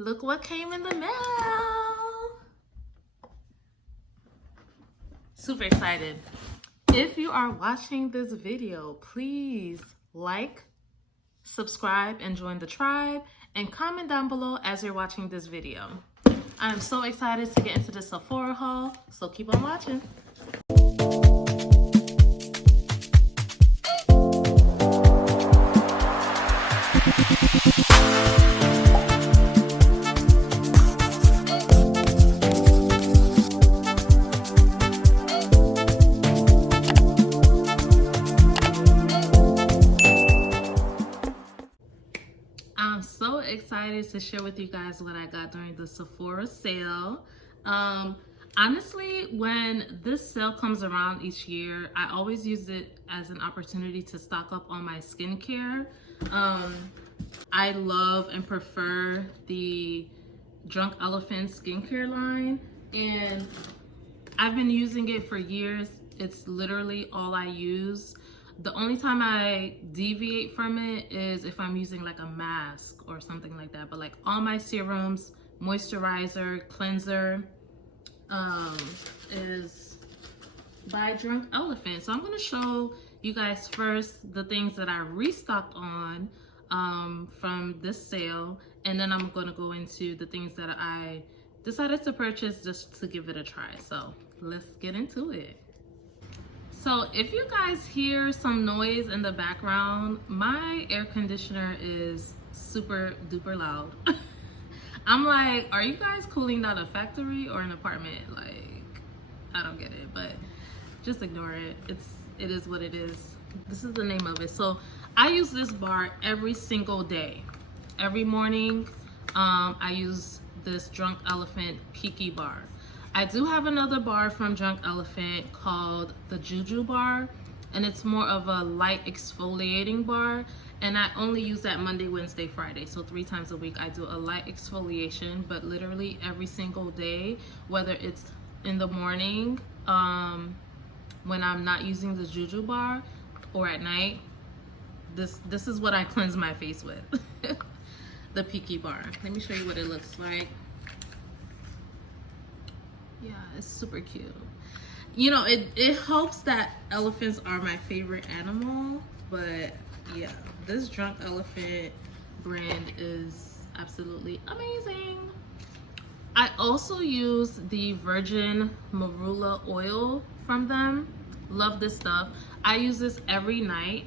Look what came in the mail. Super excited. If you are watching this video, please like, subscribe, and join the tribe, and comment down below as you're watching this video. I'm so excited to get into the Sephora haul, so keep on watching. I'm so excited to share with you guys what I got during the Sephora sale. Honestly, when this sale comes around each year, I always use it as an opportunity to stock up on my skincare. I love and prefer the Drunk Elephant skincare line, and I've been using it for years. It's literally all I use. The only time I deviate from it is if I'm using like a mask or something like that. But like all my serums, moisturizer, cleanser is by Drunk Elephant. So I'm going to show you guys first the things that I restocked on from this sale. And then I'm going to go into the things that I decided to purchase just to give it a try. So let's get into it. So if you guys hear some noise in the background, my air conditioner is super duper loud. I'm like, are you guys cooling down a factory or an apartment? Like, I don't get it, but just ignore it. It is what it is. This is the name of it. So I use this bar every single day. Every morning, I use this Drunk Elephant Peaky bar. I do have another bar from Drunk Elephant called the Juju bar, and it's more of a light exfoliating bar, and I only use that Monday, Wednesday, Friday. So 3 times a week I do a light exfoliation, but literally every single day, whether it's in the morning when I'm not using the Juju bar, or at night, this is what I cleanse my face with. The Peaky bar. Let me show you what it looks like. Yeah, it's super cute. You know, it helps that elephants are my favorite animal, but yeah, this Drunk Elephant brand is absolutely amazing. I also use the virgin marula oil from them. Love this stuff. I use this every night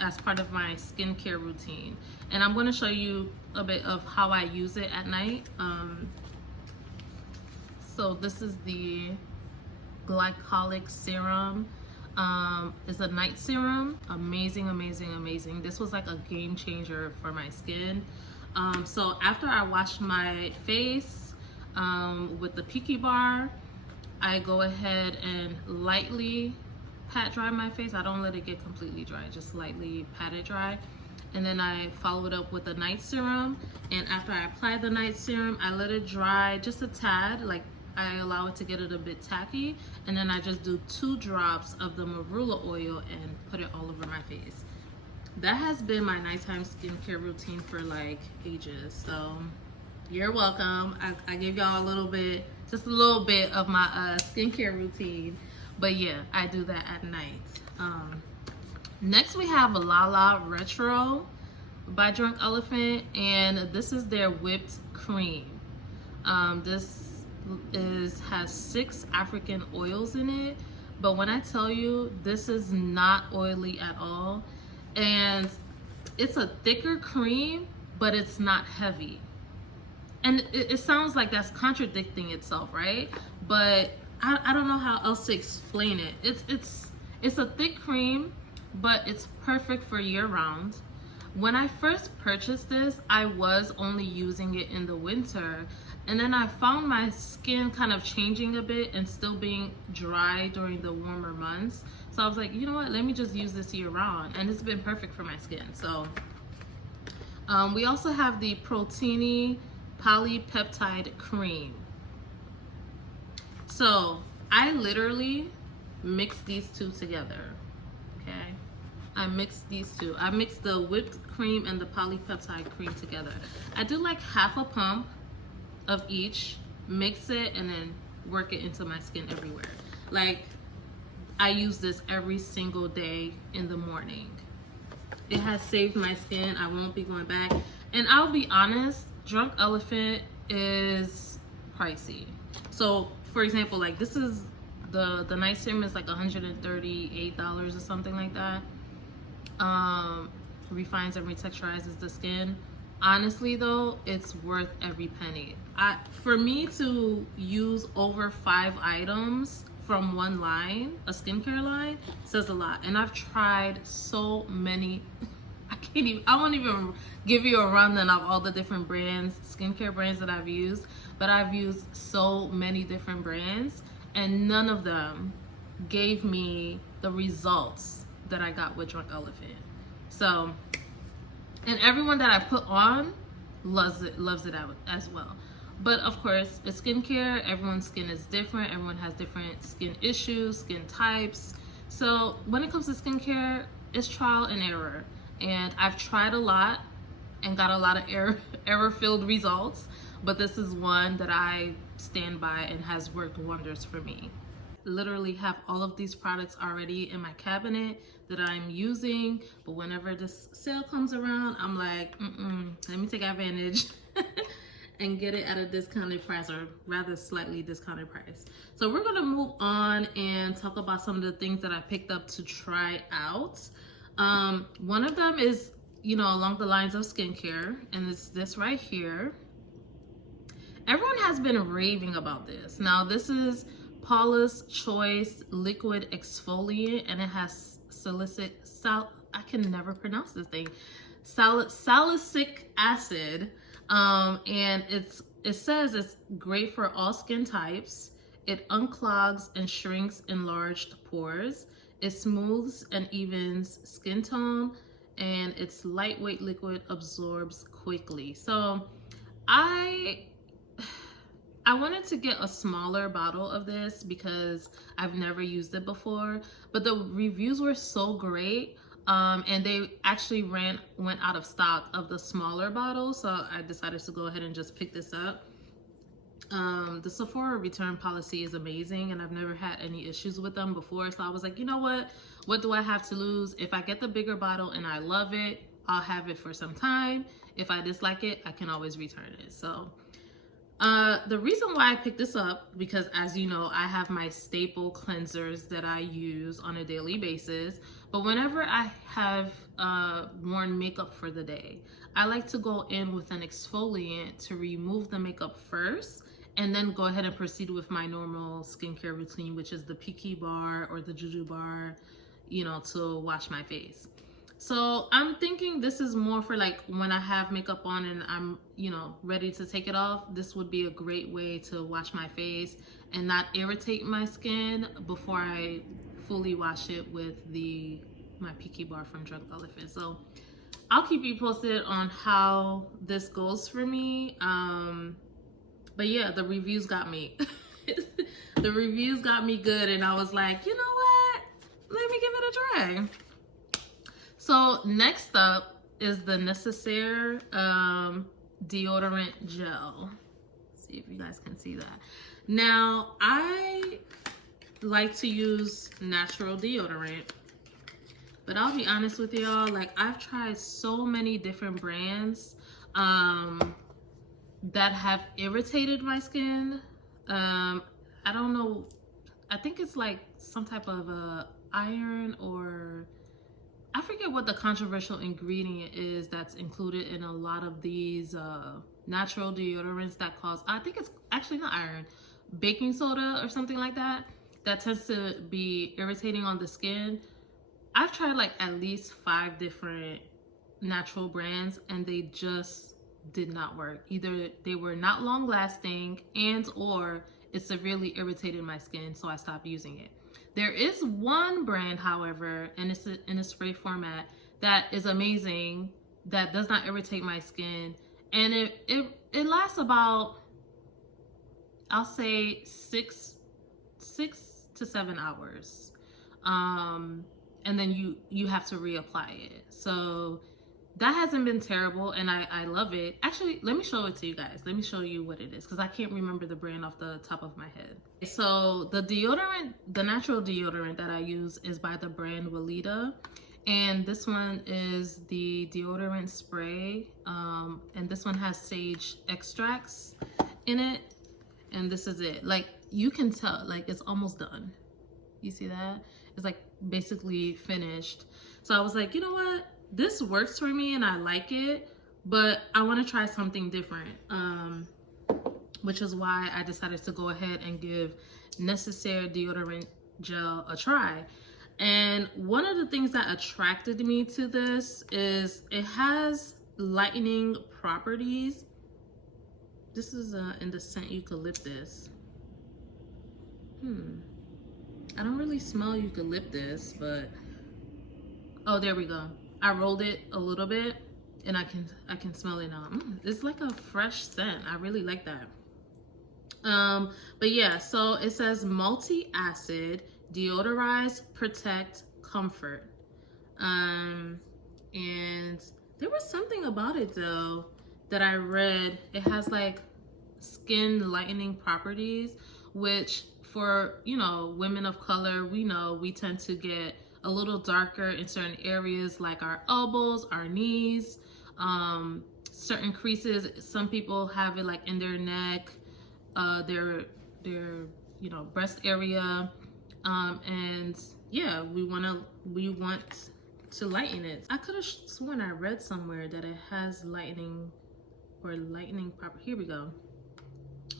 as part of my skincare routine, and I'm going to show you a bit of how I use it at night. So this is the glycolic serum. It's a night serum. Amazing, amazing, amazing. This was like a game changer for my skin. So after I wash my face with the Peaky bar, I go ahead and lightly pat dry my face. I don't let it get completely dry, just lightly pat it dry. And then I follow it up with the night serum. And after I apply the night serum, I let it dry just a tad, like I allow it to get it a bit tacky, and then I just do 2 drops of the marula oil and put it all over my face. That has been my nighttime skincare routine for like ages, so you're welcome. I gave y'all just a little bit of my skincare routine, but yeah, I do that at night. Next we have Lala Retro by Drunk Elephant, and this is their whipped cream. This has 6 African oils in it, but when I tell you, this is not oily at all, and it's a thicker cream, but it's not heavy. And it sounds like that's contradicting itself, right? But I don't know how else to explain it. It's a thick cream, but it's perfect for year-round. When I first purchased this, I was only using it in the winter, and then I found my skin kind of changing a bit and still being dry during the warmer months. So I was like, you know what, let me just use this year round. And it's been perfect for my skin. So we also have the Proteini Polypeptide Cream. So I literally mix these two together, okay? I mixed these two. I mixed the whipped cream and the polypeptide cream together. I do like half a pump of each, mix it, and then work it into my skin everywhere. Like, I use this every single day in the morning. It has saved my skin. I won't be going back. And I'll be honest, Drunk Elephant is pricey. So, for example, like this is the night serum is like $138 or something like that. Refines and retexturizes the skin. Honestly though, it's worth every penny. For me to use over 5 items from one line, a skincare line, says a lot. And I've tried so many, I won't even give you a rundown of all the different brands, skincare brands that I've used, but I've used so many different brands and none of them gave me the results that I got with Drunk Elephant. So, and everyone that I put on loves it as well. But of course, it's skincare. Everyone's skin is different. Everyone has different skin issues, skin types. So when it comes to skincare, it's trial and error. And I've tried a lot and got a lot of error-filled results. But this is one that I stand by and has worked wonders for me. Literally have all of these products already in my cabinet that I'm using. But whenever this sale comes around, I'm like, let me take advantage. And get it at a discounted price, or rather slightly discounted price. So we're gonna move on and talk about some of the things that I picked up to try out. One of them is, you know, along the lines of skincare, and it's this right here. Everyone has been raving about this. Now this is Paula's Choice Liquid Exfoliant, and it has I can never pronounce this thing, salicylic acid. And it says it's great for all skin types. It unclogs and shrinks enlarged pores. It smooths and evens skin tone, and its lightweight liquid absorbs quickly. So I wanted to get a smaller bottle of this because I've never used it before, but the reviews were so great. And they actually went out of stock of the smaller bottle, so I decided to go ahead and just pick this up. The Sephora return policy is amazing, and I've never had any issues with them before, so I was like, you know what do I have to lose? If I get the bigger bottle and I love it, I'll have it for some time. If I dislike it, I can always return it. So the reason why I picked this up, because as you know, I have my staple cleansers that I use on a daily basis, but whenever I have worn makeup for the day, I like to go in with an exfoliant to remove the makeup first, and then go ahead and proceed with my normal skincare routine, which is the Peaky Bar or the Juju Bar, you know, to wash my face. So I'm thinking this is more for like when I have makeup on and I'm, you know, ready to take it off. This would be a great way to wash my face and not irritate my skin before I fully wash it with my Peaky Bar from Drunk Elephant. So I'll keep you posted on how this goes for me. But yeah, the reviews got me. The reviews got me good, and I was like, you know what? Let me give it a try. So next up is the Necessaire deodorant gel. Let's see if you guys can see that. Now, I like to use natural deodorant, but I'll be honest with y'all, like I've tried so many different brands that have irritated my skin. I don't know, I think it's like some type of iron, or I forget what the controversial ingredient is that's included in a lot of these natural deodorants that cause, I think it's actually not iron, baking soda or something like that, that tends to be irritating on the skin. I've tried like at least 5 different natural brands and they just did not work. Either they were not long lasting and or it severely irritated my skin, so I stopped using it. There is one brand, however, and it's in a spray format, that is amazing, that does not irritate my skin, and it lasts about, I'll say 6 to 7 hours. And and then you have to reapply it. So that hasn't been terrible, and I love it. Actually, let me show it to you guys. Let me show you what it is, because I can't remember the brand off the top of my head. So the deodorant, the natural deodorant that I use is by the brand Weleda. And this one is the deodorant spray. And this one has sage extracts in it. And this is it. Like, you can tell, like, it's almost done. You see that? It's like basically finished. So I was like, you know what? This works for me and I like it, but I want to try something different, which is why I decided to go ahead and give Necessaire deodorant gel a try. And one of the things that attracted me to this is it has lightening properties. This is in the scent eucalyptus. I don't really smell eucalyptus, but oh, there we go. I rolled it a little bit and I can smell it now. It's like a fresh scent. I really like that. But yeah, so it says multi-acid, deodorize, protect, comfort. And there was something about it though that I read. It has like skin lightening properties, which for, you know, women of color, we know we tend to get a little darker in certain areas like our elbows, our knees, certain creases. Some people have it like in their neck, their you know, breast area, and yeah, we want to lighten it. I could have sworn I read somewhere that it has lightening proper. Here we go.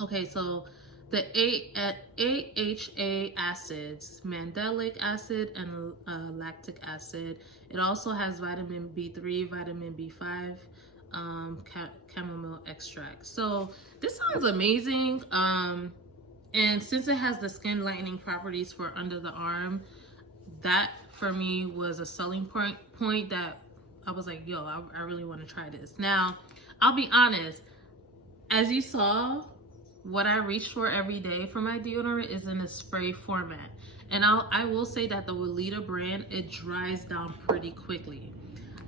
Okay, so the AHA acids, mandelic acid and lactic acid. It also has vitamin B3, vitamin B5, chamomile extract. So this sounds amazing. And since it has the skin lightening properties for under the arm, that for me was a selling point that I was like, yo, I really want to try this. Now, I'll be honest, as you saw, what I reach for every day for my deodorant is in a spray format. And I will say that the Weleda brand, it dries down pretty quickly.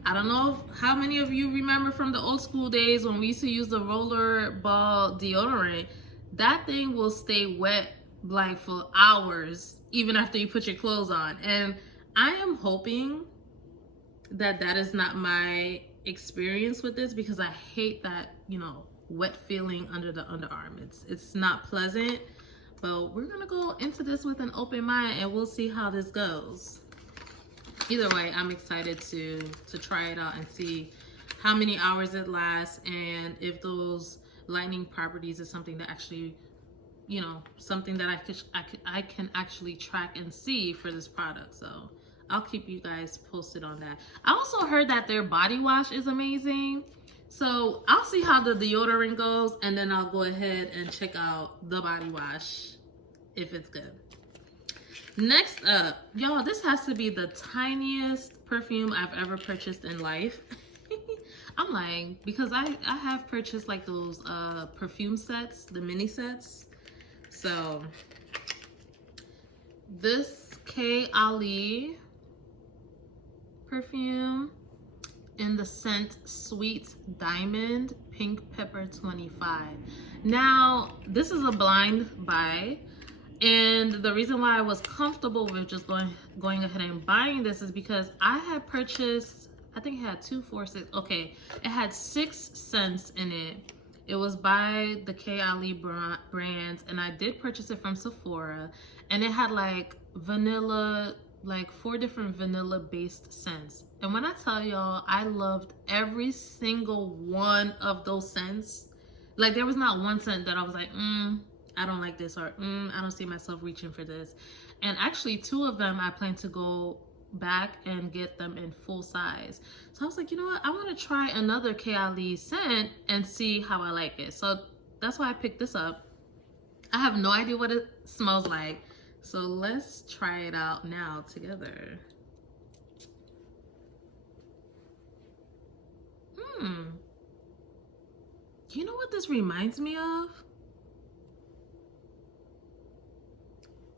I don't know how many of you remember from the old school days when we used to use the roller ball deodorant. That thing will stay wet like for hours, even after you put your clothes on. And I am hoping that that is not my experience with this, because I hate that, you know, wet feeling under the underarm. It's not pleasant, but we're gonna go into this with an open mind and we'll see how this goes. Either way, I'm excited to try it out and see how many hours it lasts, and if those lightening properties is something that actually, you know, something that I can actually track and see for this product. So I'll keep you guys posted on that. I also heard that their body wash is amazing. So I'll see how the deodorant goes, and then I'll go ahead and check out the body wash if it's good. Next up, y'all, this has to be the tiniest perfume I've ever purchased in life. I'm lying, because I have purchased like those perfume sets, the mini sets. So this K. Ali perfume in the scent Sweet Diamond Pink Pepper 25. Now, this is a blind buy, and the reason why I was comfortable with just going ahead and buying this is because I had purchased, I think it had 2, 4, 6, okay, it had 6 scents in it. It was by the K. Ali brands, and I did purchase it from Sephora, and it had like vanilla, like 4 different vanilla based scents. And when I tell y'all, I loved every single one of those scents. Like, there was not one scent that I was like, I don't like this, or I don't see myself reaching for this. And actually 2 of them I plan to go back and get them in full size. So I was like, you know what, I want to try another K. Ali scent and see how I like it. So that's why I picked this up. I have no idea what it smells like, so let's try it out now together. You know what this reminds me of?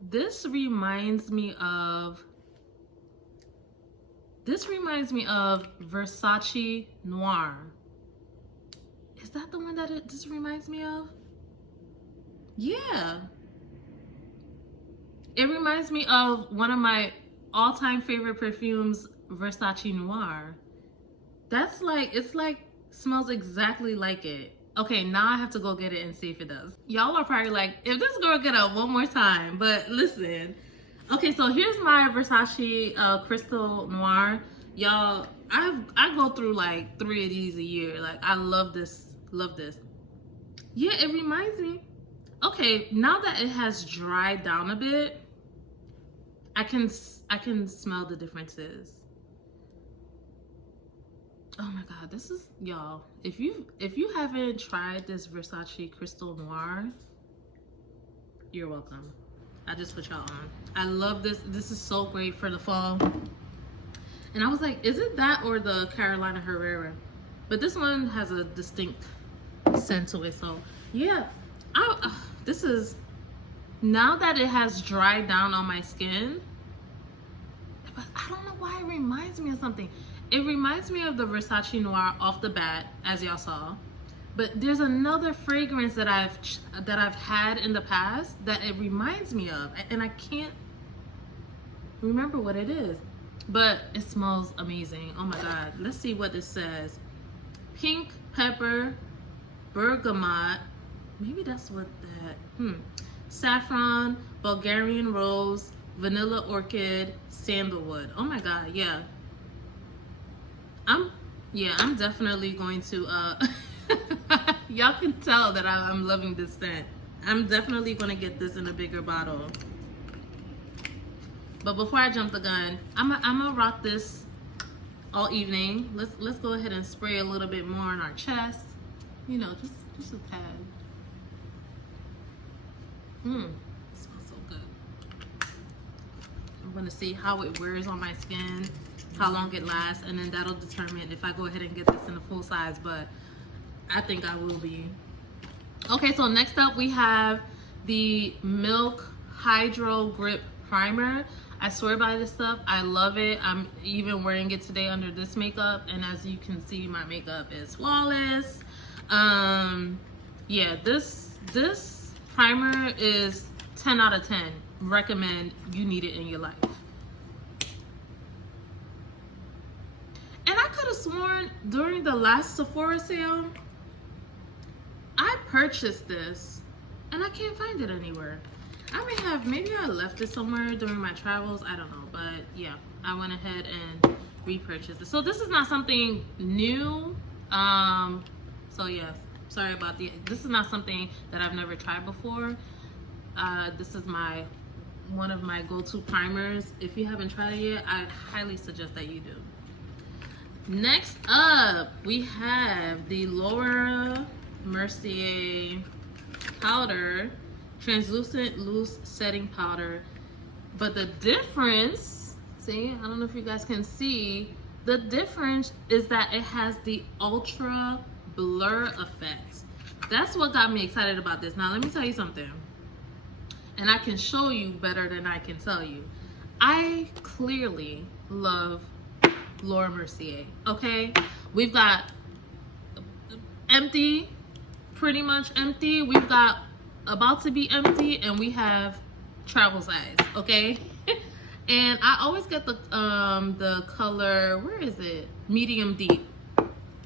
This reminds me of This reminds me of Versace Noir. Is that the one that this reminds me of? Yeah. It reminds me of one of my all-time favorite perfumes, Versace Noir. That's like, it's like, smells exactly like it. Okay, now I have to go get it and see if it does. Y'all are probably like, if this girl get up one more time, but listen. Okay, so here's my Versace Crystal Noir. Y'all, I go through like 3 of these a year. Like, I love this, love this. Yeah, it reminds me. Okay, now that it has dried down a bit, I can smell the differences. Oh my god, this is, y'all, if you haven't tried this Versace Crystal Noir, you're welcome. I just put y'all on. I love this. This is so great for the fall. And I was like, is it that or the Carolina Herrera? But this one has a distinct scent to it. So yeah, this is, now that it has dried down on my skin, but I don't know why it reminds me of something. It reminds me of the Versace Noir off the bat, as y'all saw. But there's another fragrance that I've had in the past that it reminds me of, and I can't remember what it is. But it smells amazing. Oh my god. Let's see what this says. Pink pepper, bergamot. Maybe that's what that. Saffron, Bulgarian rose, vanilla orchid, sandalwood. Oh my god, yeah. I'm definitely going to y'all can tell that I'm loving this scent. I'm definitely going to get this in a bigger bottle. But before I jump the gun, I'm gonna rock this all evening. Let's go ahead and spray a little bit more on our chest. You know, just a tad. It smells so good. I'm gonna see how it wears on my skin, how long it lasts, and then that'll determine if I go ahead and get this in a full size, but I think I will be. Okay, so next up we have the Milk Hydro Grip Primer. I swear by this stuff. I love it. I'm even wearing it today under this makeup, and as you can see, my makeup is flawless. Yeah, this primer is 10 out of 10. Recommend. You need it in your life. And I could have sworn during the last Sephora sale, I purchased this, and I can't find it anywhere. Maybe I left it somewhere during my travels, I don't know, but yeah, I went ahead and repurchased it. So this is not something new, so yeah, sorry about this is not something that I've never tried before. This is one of my go-to primers. If you haven't tried it yet, I highly suggest that you do. Next up, we have the Laura Mercier powder, translucent loose setting powder. But the difference, see, I don't know if you guys can see, the difference is that it has the ultra blur effect. That's what got me excited about this. Now let me tell you something, and I can show you better than I can tell you. I clearly love Laura Mercier. Okay, we've got empty, pretty much empty, we've got about to be empty, and we have travel size. Okay. And I always get the color, where is it, medium deep.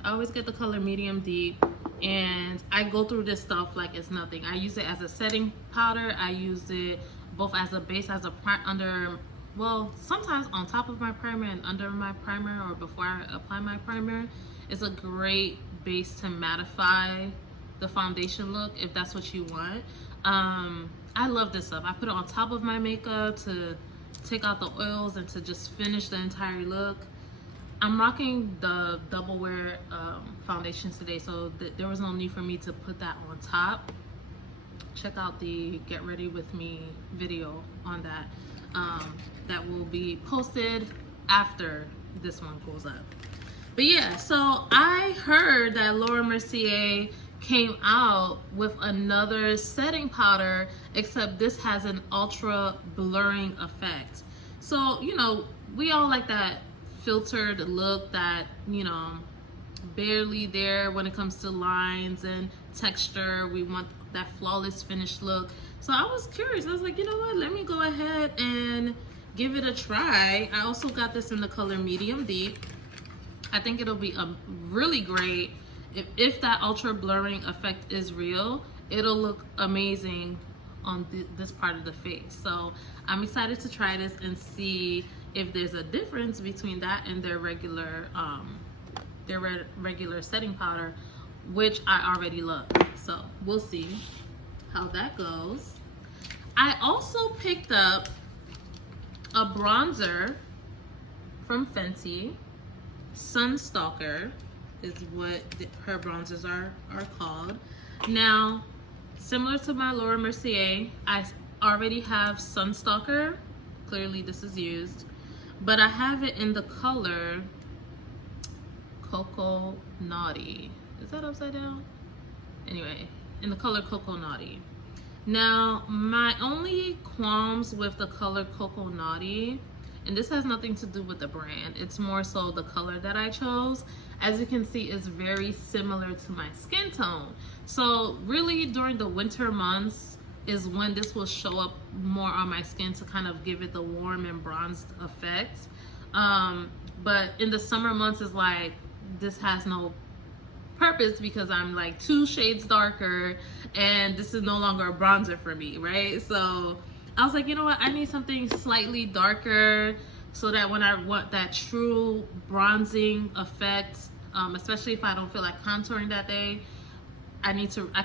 I always get the color medium deep, and I go through this stuff like it's nothing. I use it as a setting powder. I use it both as a base, as a well, sometimes on top of my primer and under my primer, or before I apply my primer. It's a great base to mattify the foundation look, if that's what you want. I love this stuff. I put it on top of my makeup to take out the oils and to just finish the entire look. I'm rocking the double wear foundations today, so there was no need for me to put that on top. Check out the Get Ready With Me video on that. That will be posted after this one goes up. But yeah, so I heard that Laura Mercier came out with another setting powder, except this has an ultra blurring effect. So, you know, we all like that filtered look that, you know, barely there when it comes to lines and texture. We want that flawless finish look. So I was curious. I was like, you know what, let me go ahead and give it a try. I also got this in the color medium deep. I think it'll be a really great, if that ultra blurring effect is real, it'll look amazing on this part of the face. So I'm excited to try this and see if there's a difference between that and their regular setting powder, which I already love. So we'll see how that goes. I also picked up a bronzer from Fenty. Sunstalker is what her bronzers are called. Now, similar to my Laura Mercier, I already have Sunstalker. Clearly this is used, but I have it in the color Cocoa Naughty. Is that upside down? Anyway, in the color Cocoa Naughty. Now, my only qualms with the color Cocoa Naughty, and this has nothing to do with the brand, it's more so the color that I chose. As you can see, it's very similar to my skin tone. So really during the winter months is when this will show up more on my skin to kind of give it the warm and bronzed effect. But in the summer months is like, this has no purpose because I'm like 2 shades darker and this is no longer a bronzer for me, right? So I was like, you know what, I need something slightly darker so that when I want that true bronzing effect, especially if I don't feel like contouring that day, I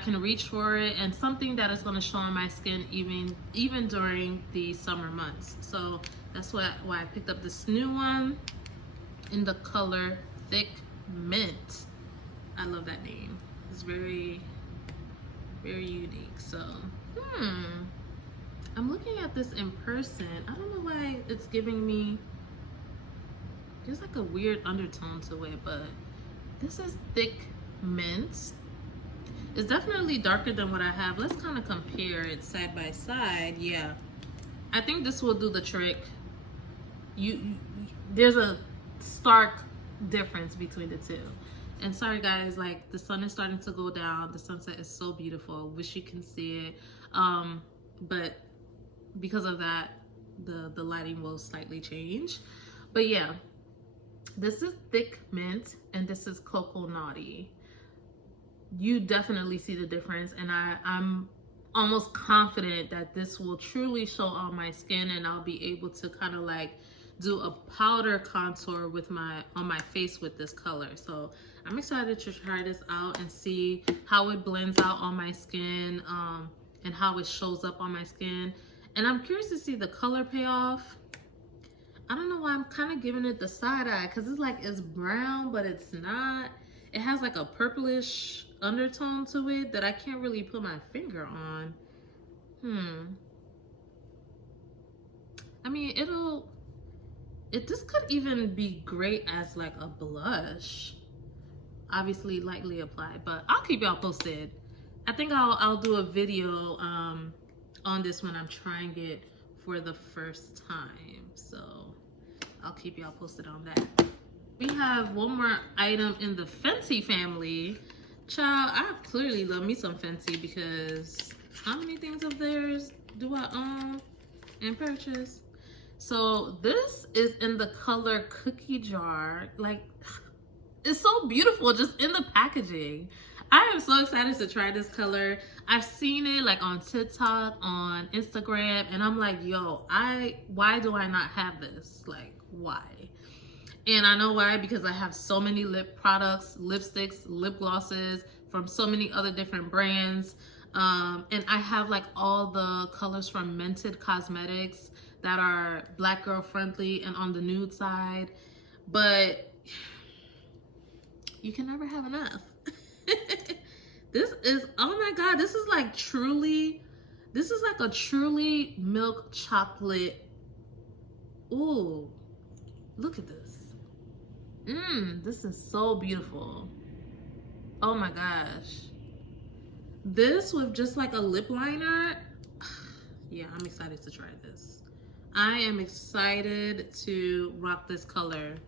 can reach for it, and something that is going to show on my skin even during the summer months. So that's why I picked up this new one in the color Thick Mint. I love that name. It's very, very unique. So I'm looking at this in person. I don't know why it's giving me, there's like a weird undertone to it, but this is Thick Mint. It's definitely darker than what I have. Let's kind of compare it side by side. Yeah, I think this will do the trick. There's a stark difference between the two. And sorry guys, like the sun is starting to go down. The sunset is so beautiful. Wish you can see it. But because of that, the lighting will slightly change. But yeah, this is Thick Mint and this is Cocoa Naughty. You definitely see the difference, and I'm almost confident that this will truly show on my skin, and I'll be able to kind of like do a powder contour with on my face with this color. So I'm excited to try this out and see how it blends out on my skin, and how it shows up on my skin. And I'm curious to see the color payoff. I don't know why I'm kind of giving it the side eye, because it's like it's brown but it's not. It has like a purplish undertone to it that I can't really put my finger on. I mean, this could even be great as like a blush. Obviously lightly applied, but I'll keep y'all posted. I think I'll do a video on this when I'm trying it for the first time. So I'll keep y'all posted on that. We have one more item in the Fenty family. Child, I clearly love me some Fenty, because how many things of theirs do I own and purchase? So this is in the color Cookie Jar. Like, it's so beautiful just in the packaging. I am so excited to try this color. I've seen it like on TikTok, on Instagram, and I'm like, yo, why do I not have this? Like, why? And I know why, because I have so many lip products, lipsticks, lip glosses from so many other different brands. And I have like all the colors from Mented Cosmetics that are Black girl friendly and on the nude side. But you can never have enough. This is, oh my God, this is like a truly milk chocolate. Ooh, look at this. This is so beautiful. Oh my gosh. This with just like a lip liner. Yeah, I'm excited to try this. I am excited to rock this color.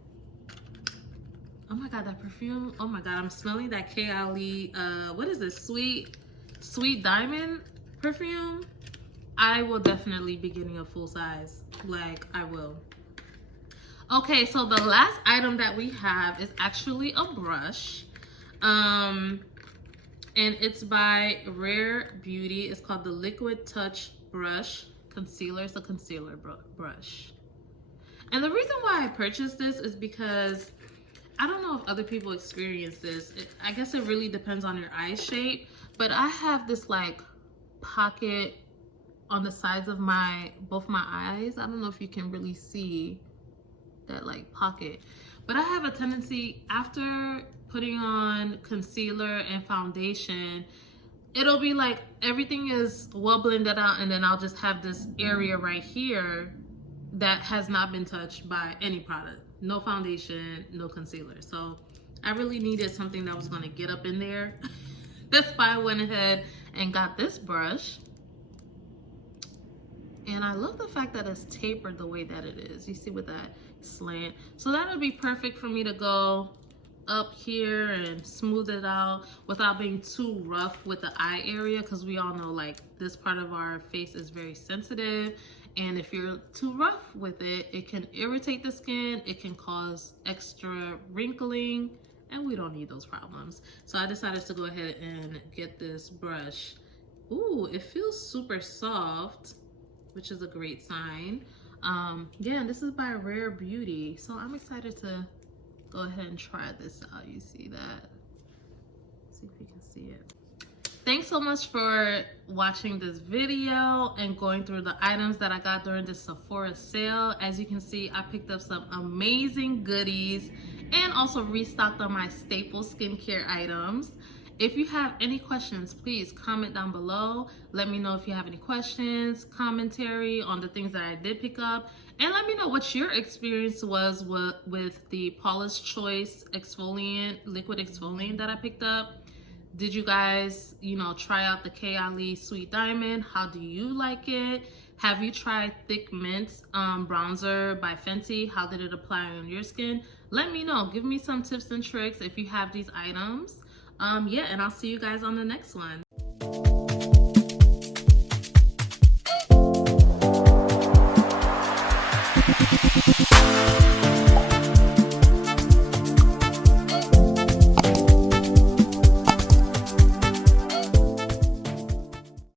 Oh my god, that perfume. Oh my god, I'm smelling that Kylie, what is this? Sweet Diamond perfume. I will definitely be getting a full size. Like, I will. Okay, so the last item that we have is actually a brush. And it's by Rare Beauty. It's called the Liquid Touch Brush Concealer. It's a concealer brush. And the reason why I purchased this is because I don't know if other people experience this. I guess it really depends on your eye shape. But I have this like pocket on the sides of both my eyes. I don't know if you can really see that like pocket. But I have a tendency after putting on concealer and foundation, it'll be like everything is well blended out, and then I'll just have this area right here that has not been touched by any product. No foundation, no concealer. So I really needed something that was going to get up in there. That's why I went ahead and got this brush. And I love the fact that it's tapered the way that it is. You see with that slant. So that would be perfect for me to go up here and smooth it out without being too rough with the eye area, because we all know like this part of our face is very sensitive, and if you're too rough with it, it can irritate the skin, it can cause extra wrinkling, and we don't need those problems. So I decided to go ahead and get this brush. Ooh, it feels super soft, which is a great sign. Yeah, and this is by Rare Beauty, so I'm excited to go ahead and try this out. You see that? Let's see if you can see it. Thanks so much for watching this video and going through the items that I got during the Sephora sale. As you can see, I picked up some amazing goodies and also restocked on my staple skincare items. If you have any questions, please comment down below. Let me know if you have any questions, commentary on the things that I did pick up, and let me know what your experience was with the Paula's Choice exfoliant, liquid exfoliant that I picked up. Did you guys, try out the Kylie Sweet Diamond? How do you like it? Have you tried Thick Mint bronzer by Fenty? How did it apply on your skin? Let me know. Give me some tips and tricks if you have these items. Yeah, and I'll see you guys on the next one.